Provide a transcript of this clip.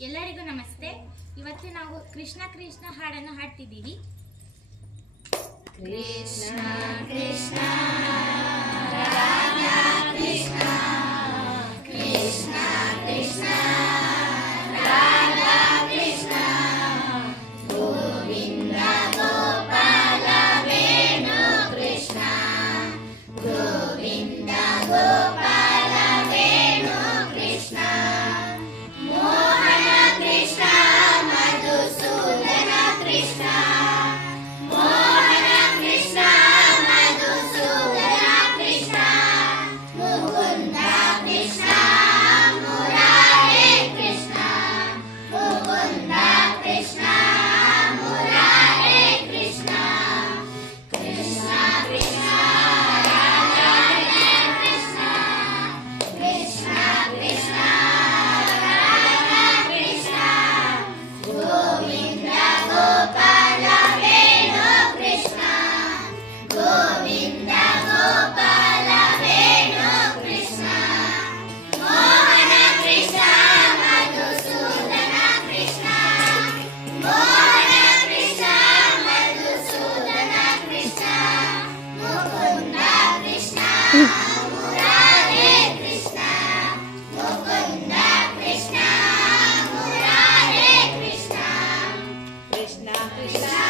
ಎಲ್ಲರಿಗೂ ನಮಸ್ತೆ. ಇವತ್ತು ನಾವು ಕೃಷ್ಣ ಕೃಷ್ಣ ಹಾಡನ್ನು ಹಾಡ್ತಿದ್ದೀವಿ. Krishna Krishna Krishna, Krishna.